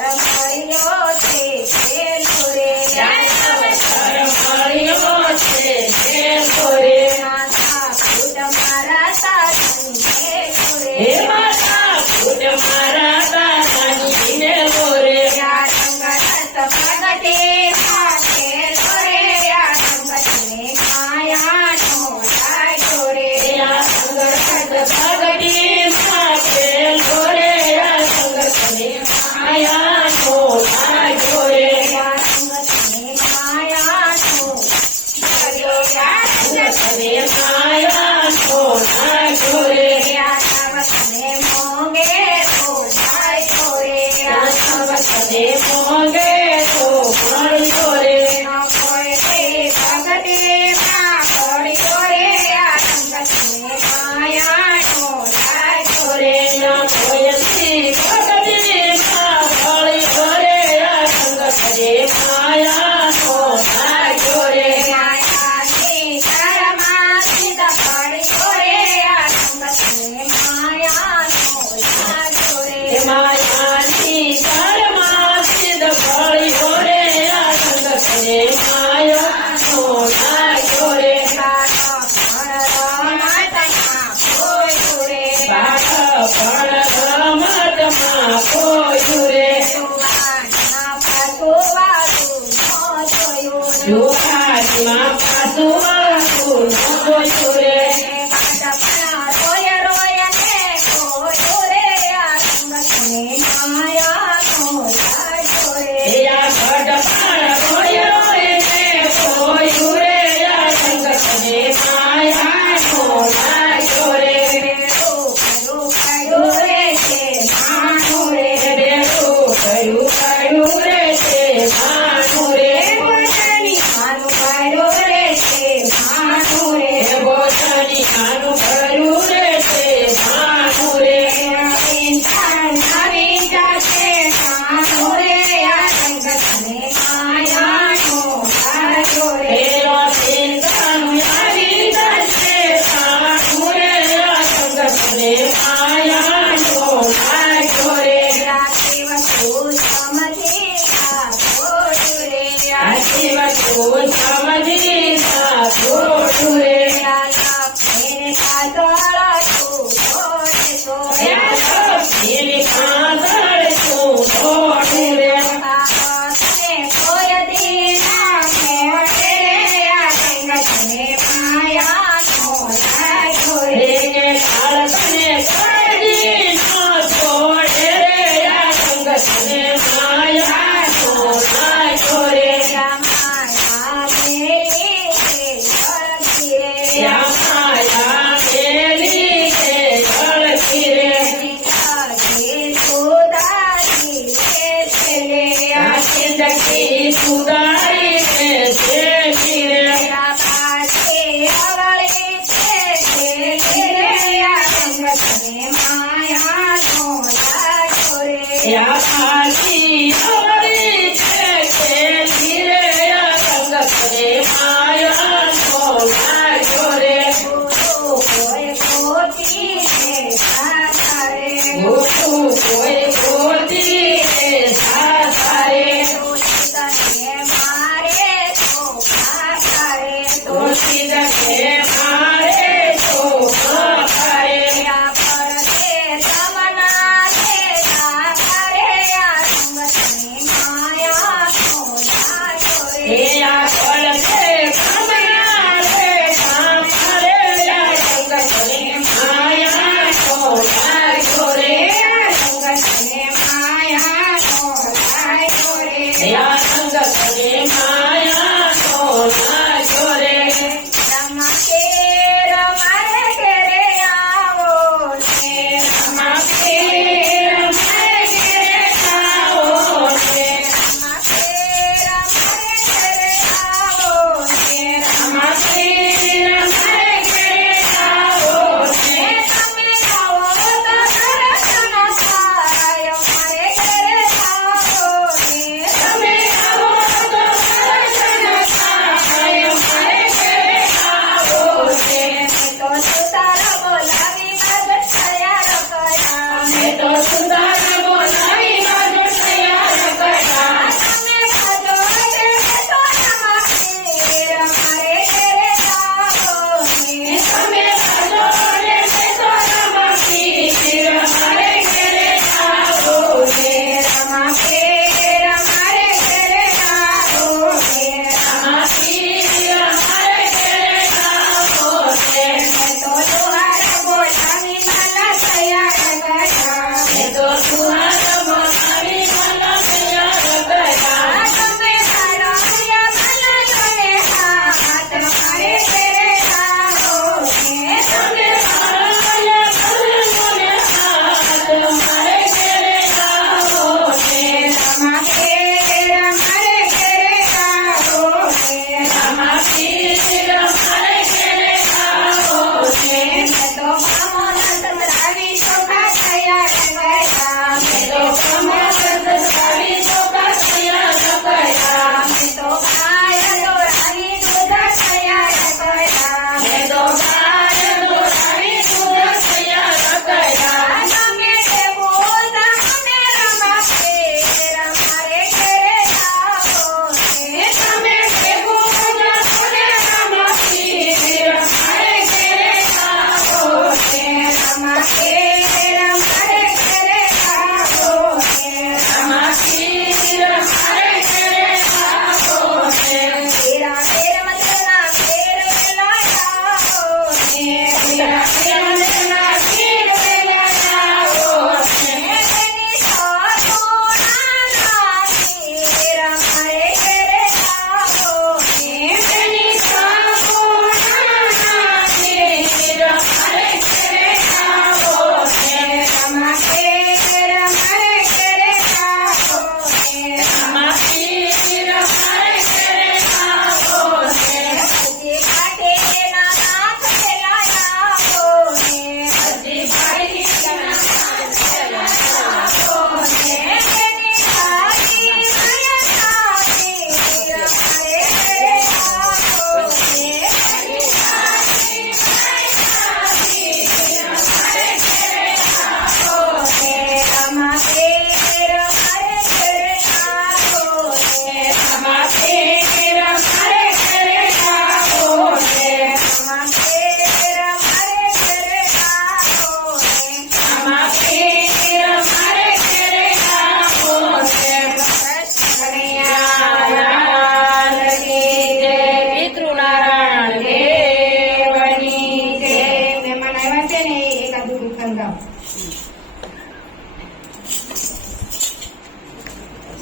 મળ્યો છે ખેલો રે અવસર મળ્યો છે ખેલો રે માતા ખુદ મારા સાધન હે માતા ખુદ મારા દાદાની ખેલો રે આ સંગત પ્રગટે ખેલો રે આ સંગતને માયાનો લાગ્યો રે આ સંગઠ ભગતી ખેલો રે આ સંગઠને માયાનો લાગ્યો રે આ સંગતને માયાનો લાગ્યો રે આ સંગઠને માયાનો લાગ્યો રે આ સંગતને મોંઘે તો લાગ્યો રે આ સંગઠને મોંઘે તો મળ્યો રે કોઈ તે પ્રગટેમાં પડ્યો રે આ સંગતને માયાનો લાગ્યો રે ના કોયથી ભગતીમાં મળ્યો રે આ સંગઠને માયાનો લાગ્યો રે માયાની શરમા સિદ્ધ પડ્યો રે આ સંગતને માયાનો લાગ્યો રે માયાની શરમા સિદ્ધ મળ્યો રે આ સંગઠને માયાનો લાગ્યો રે બાળક પણ રમતમાં ખોયું રે બાળક પણ રમતમાં ખોયું રે યુવાનના પાછું વાતું ન જોયું રે દુખામાં પાછું વાતું ન જોયું રે બાળકના રોય રોય ને ખોયું રે આ સંગતને માયાનો લાગ્યો રે આ ગઢપાળ રોય રોય ને ખોયું રે આ સંગઠને માયાનો લાગ્યો રે કયું રે છે માનું રે બેઠું કયું કયું રે છે માનું રે પોતાની માનું પાડ્યો રે છે માનું રે બોધની માનું ભર્યું રે છે માનું રે નવી જાતે માનું રે આ સંગતને માયાનો લાગ્યો રે એનો ચિંતાનું આવી જશે માનું રે આ સંગઠને માયાનો લાગ્યો રે રાત્રિ વસ્તુ સમજી ખોટું રે આખી વસ્તુ સમજી ખોટું રે લાલા ફેરે કાદળ તું ખોટે તો એની કાંદળ શું ખોટું રે બાપને કોઈ દીના ખેવડે રે આ સંગતને માયાનો લાગ્યો રે એને બાળકને કાઢી ન છોડે રે આ સંગઠને માયાનો લાગ્યો રે માયા મેરી છે ઝળકી રે ત્યાં માયા મેલી છે ઝળકી રે સુદારી છે રે આ જિંદગી સુધારી છે શેઠી રે પાસે અવળી છે રે આ સંગતને માયાનો લાગ્યો રે ત્યાં પાછી અવળી છે શેઠી રે આ સંગઠને માયાનો લાગ્યો રે કોઈ ખોટી છે સાચા રે મોટું કોઈ ખોટી છે સાચા રે તને મારે તો ખાતા રે દોષી દખે મારે તો ખાખા રે પડતે તમના છે ખાતા રે આ સંગતને માયાનો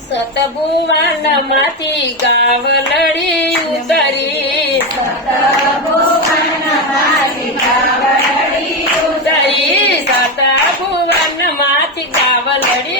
સતભુવન માંથી ગાવલડી ઉતરી ઉતરી સતભુવન માંથી ગાવલડી